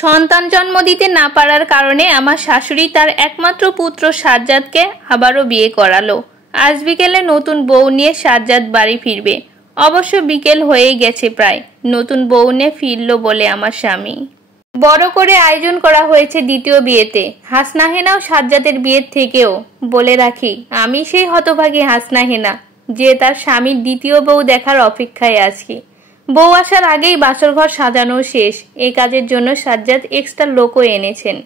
সন্তান জন্ম দিতে না পারার কারণে আমার শাশুড়ি তার একমাত্র পুত্র সাজ্জাদকে আবারও বিয়ে করালো। আজ বিকেলে নতুন বউ নিয়ে সাজ্জাদ বাড়ি ফিরবে। অবশ্য বিকেল হয়েই গেছে প্রায়। নতুন বউ নিয়ে ফিরল বলে আমার স্বামী। বড় করে আয়োজন করা হয়েছে দ্বিতীয় বিয়েতে। হাসনা হেনা ও সাজ্জাদের বিয়ের থেকেও। বলে রাখি, আমি সেই হতভাগী হাসনা হেনা যে তার স্বামীর দ্বিতীয় বউ দেখার অপেক্ষায় আছি। বউ আসার আগেই বাসরঘর সাজানো শেষ। এই কাজের জন্য সাজ্জাদ এক্সট্রা লোকও এনেছেন।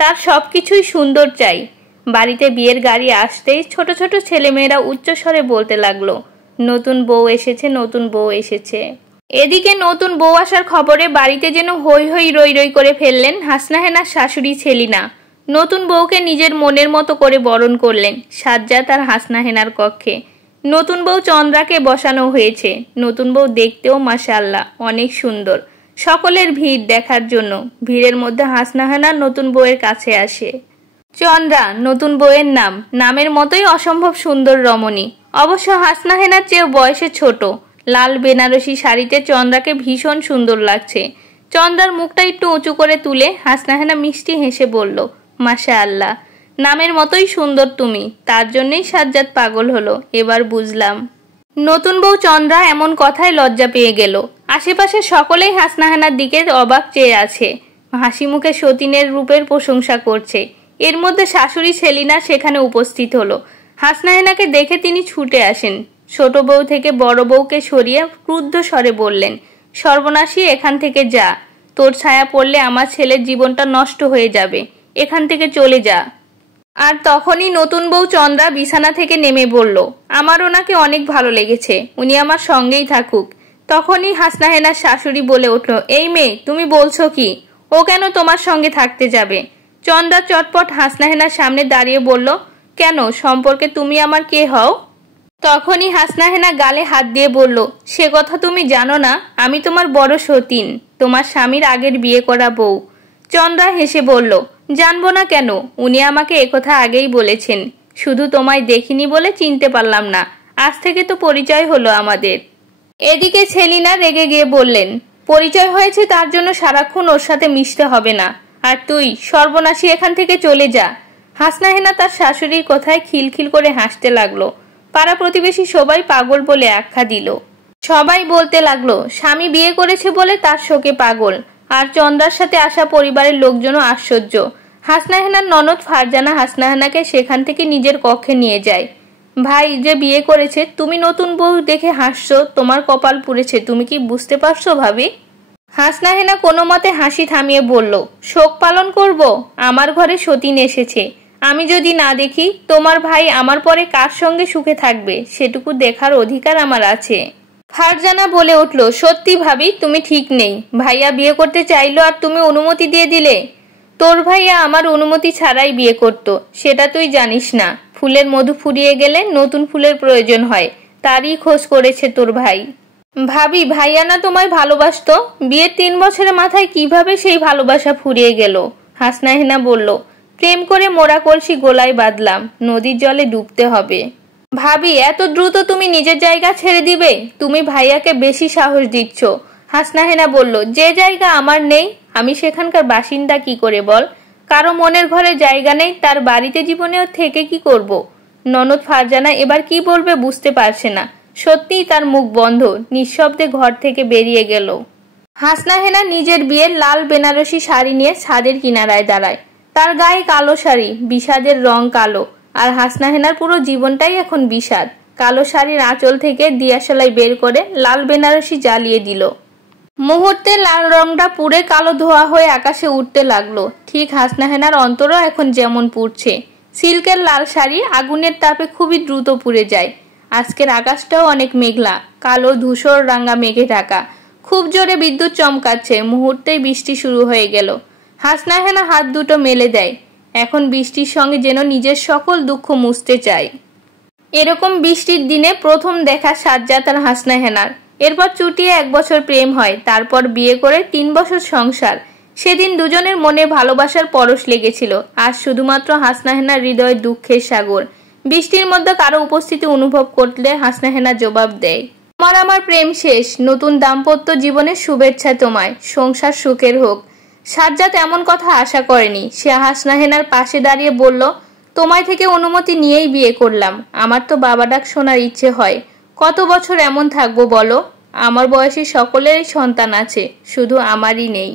তার সবকিছুই সুন্দর চাই। বাড়িতে বিয়ের গাড়ি আসতেই ছোট ছোট ছেলেমেয়েরা উচ্চস্বরে বলতে লাগলো, নতুন বউ এসেছে, নতুন বউ এসেছে। এদিকে নতুন বউ আসার খবরে বাড়িতে যেন হই হই রই রই করে ফেললেন হাসনা হেনার শাশুড়ি সেলিনা। নতুন বউকে নিজের মনের মতো করে বরণ করলেন সাজ্জাদ আর হাসনা হেনার কক্ষে। নতুন বউ চন্দ্রাকে বসানো হয়েছে। নতুন বউ দেখতেও মাশাআল্লাহ অনেক সুন্দর। সকলের ভিড় দেখার জন্য। ভিড়ের মধ্যে হাসনা হেনা নতুন বউয়ের কাছে আসে। চন্দ্রা নতুন বউয়ের নাম। নামের মতোই অসম্ভব সুন্দর রমণী। অবশ্য হাসনা হেনার চেয়েও বয়সে ছোট। লাল বেনারসি শাড়িতে চন্দ্রাকে ভীষণ সুন্দর লাগছে। চন্দ্রার মুখটা একটু উঁচু করে তুলে হাসনা হেনা মিষ্টি হেসে বলল, মাশাআল্লাহ, নামের মতোই সুন্দর তুমি। তার জন্যই সাজ্জাদ পাগল হলো। এবার বুঝলাম। নতুন বউ চন্দ্রা এমন কথায় লজ্জা পেয়ে গেল। আশেপাশে সকলেই হাসনা হেনার দিকে অবাক চেয়ে আছে। হাসি মুখে সতীনের রূপের প্রশংসা করছে। এর মধ্যে শাশুড়ি সেলিনা সেখানে উপস্থিত হলো। হাসনা হেনাকে দেখে তিনি ছুটে আসেন। ছোট বউ থেকে বড় বউকে সরিয়ে ক্রুদ্ধ স্বরে বললেন, সর্বনাশী, এখান থেকে যা। তোর ছায়া পড়লে আমার ছেলের জীবনটা নষ্ট হয়ে যাবে। এখান থেকে চলে যা। আর তখনই নতুন বউ চন্দ্রা বিছানা থেকে নেমে বলল, আমার ওনাকে অনেক ভালো লেগেছে, উনি আমার সঙ্গেই থাকুক। তখনই হাসনা হেনার শাশুড়ি বলে উঠল, এই মেয়ে, তুমি বলছো কি? ও কেন তোমার সঙ্গে থাকতে যাবে? চন্দ্রা চটপট হাসনা হেনার সামনে দাঁড়িয়ে বলল, কেন, সম্পর্কে তুমি আমার কে হও? তখনই হাসনা হেনা গালে হাত দিয়ে বলল, সে কথা তুমি জানো না? আমি তোমার বড় সতীন, তোমার স্বামীর আগের বিয়ে করা বউ। চন্দ্রা হেসে বলল, জানবো না কেন, উনি আমাকে একথা আগেই বলেছেন। শুধু তোমায় দেখিনি বলে চিনতে পারলাম না। আজ থেকে তো পরিচয় হলো আমাদের। এদিকে সেলিনা রেগে গিয়ে বললেন, পরিচয় হয়েছে তার জন্য সারাক্ষণ ওর সাথে মিশতে হবে না। আর তুই সর্বনাশী, এখান থেকে চলে যা। হাসনা হেনা তার শাশুড়ির কথায় খিলখিল করে হাসতে লাগলো। পাড়া প্রতিবেশী সবাই পাগল বলে আখ্যা দিল। সবাই বলতে লাগলো, স্বামী বিয়ে করেছে বলে তার শোকে পাগল। আর চন্দ্রার সাথে আসা পরিবারের লোকজনও আশ্চর্য। হাসনা হেনার ননদ ফারজানা হাসনা হেনাকে সেখান থেকে নিজের কক্ষে নিয়ে যায়। ভাই যে বিয়ে করেছে, তুমি নতুন বউ দেখে হাসছো, তোমার কপাল পুড়েছে, তুমি কি বুঝতে পারছো ভাবি? হাসনা হেনা কোনো মতে হাসি থামিয়ে বলল, শোক পালন করব? আমার ঘরে সতীন এসেছে। আমি যদি না দেখি তোমার ভাই আমার পরে কার সঙ্গে সুখে থাকবে, সেটুকু দেখার অধিকার আমার আছে। ফারজানা বলে উঠল, সত্যি ভাবি, তুমি ঠিক নেই। ভাইয়া বিয়ে করতে চাইলো আর তুমি অনুমতি দিয়ে দিলে? তোর ভাইয়া আমার অনুমতি ছাড়াই বিয়ে করত, সেটা তুই জানিস না। ফুলের মধু ফুরিয়ে গেলে নতুন ফুলের প্রয়োজন হয়, তারই খোঁজ করেছে তোর ভাই। ভাবি, ভাইয়া না তোমায় ভালোবাসতো? বিয়ের 3 বছরের মাথায় কিভাবে সেই ভালোবাসা ফুরিয়ে গেল? হাসনা হেনা বলল, প্রেম করে মোড়া কলসি গোলায় বাঁধলাম, নদীর জলে ডুবতে হবে। ভাবি, এত দ্রুত তুমি নিজের জায়গা ছেড়ে দিবে? তুমি ভাইয়াকে বেশি সাহস দিচ্ছ। হাসনা হেনা বলল, যে জায়গা আমার নেই, আমি সেখানকার বাসিন্দা কি করে বল? কারো মনের ঘরে জায়গা নেই, তার বাড়িতে জীবনেও থেকে কি করব? ননদ ফারজানা এবার কি বলবে বুঝতে পারছে না। সত্যিই তার মুখ বন্ধ, নিঃশব্দে ঘর থেকে বেরিয়ে গেল। হাসনা হেনা নিজের বিয়ের লাল বেনারসি শাড়ি নিয়ে ছাদের কিনারায় দাঁড়ায়। তার গায়ে কালো শাড়ি, বিষাদের রং কালো। আর হাসনা হেনার পুরো জীবনটাই এখন বিষাদ। কালো শাড়ির আঁচল থেকে দিয়াশালাই বের করে লাল বেনারসি জ্বালিয়ে দিল। মুহূর্তে লাল রংটা পুড়ে কালো ধোয়া হয়ে আকাশে উঠতে লাগলো। ঠিক হাসনা হেনার অন্তরও এখন যেমন পুড়ছে। সিল্কের লাল শাড়ি আগুনের তাপে খুবই দ্রুত পুড়ে যায়। আজকের আকাশটাও অনেক মেঘলা, কালো ধূসর রাঙা মেঘে ঢাকা। খুব জোরে বিদ্যুৎ চমকাচ্ছে। মুহূর্তেই বৃষ্টি শুরু হয়ে গেল। হাসনা হেনা হাত দুটো মেলে দেয়। এখন বৃষ্টির সঙ্গে যেন নিজের সকল দুঃখ মুছতে চায়। এরকম বৃষ্টির দিনে প্রথম দেখা সাজ্জাদ আর হাসনা হেনার। এরপর চুটিয়ে 1 বছর প্রেম হয়, তারপর বিয়ে করে 3 বছর সংসার। সেদিন দুজনের মনে ভালোবাসার পরশ লেগেছিল। আজ শুধুমাত্র হাসনা হেনার হৃদয়ে দুঃখের সাগর। বৃষ্টির মধ্যে কারো উপস্থিতি অনুভব করলে হাসনা হেনা জবাব দেয়, আমার প্রেম শেষ। নতুন দাম্পত্য জীবনের শুভেচ্ছা তোমায়। সংসার সুখের হোক। সাজ্জাদ এমন কথা আশা করেনি। সে হাসনাহেনার পাশে দাঁড়িয়ে বলল, তোমায় থেকে অনুমতি নিয়েই বিয়ে করলাম। আমার তো বাবা ডাক শোনার ইচ্ছে হয়। কত বছর এমন থাকবো বলো? আমার বয়সী সকলেরই সন্তান আছে, শুধু আমারই নেই।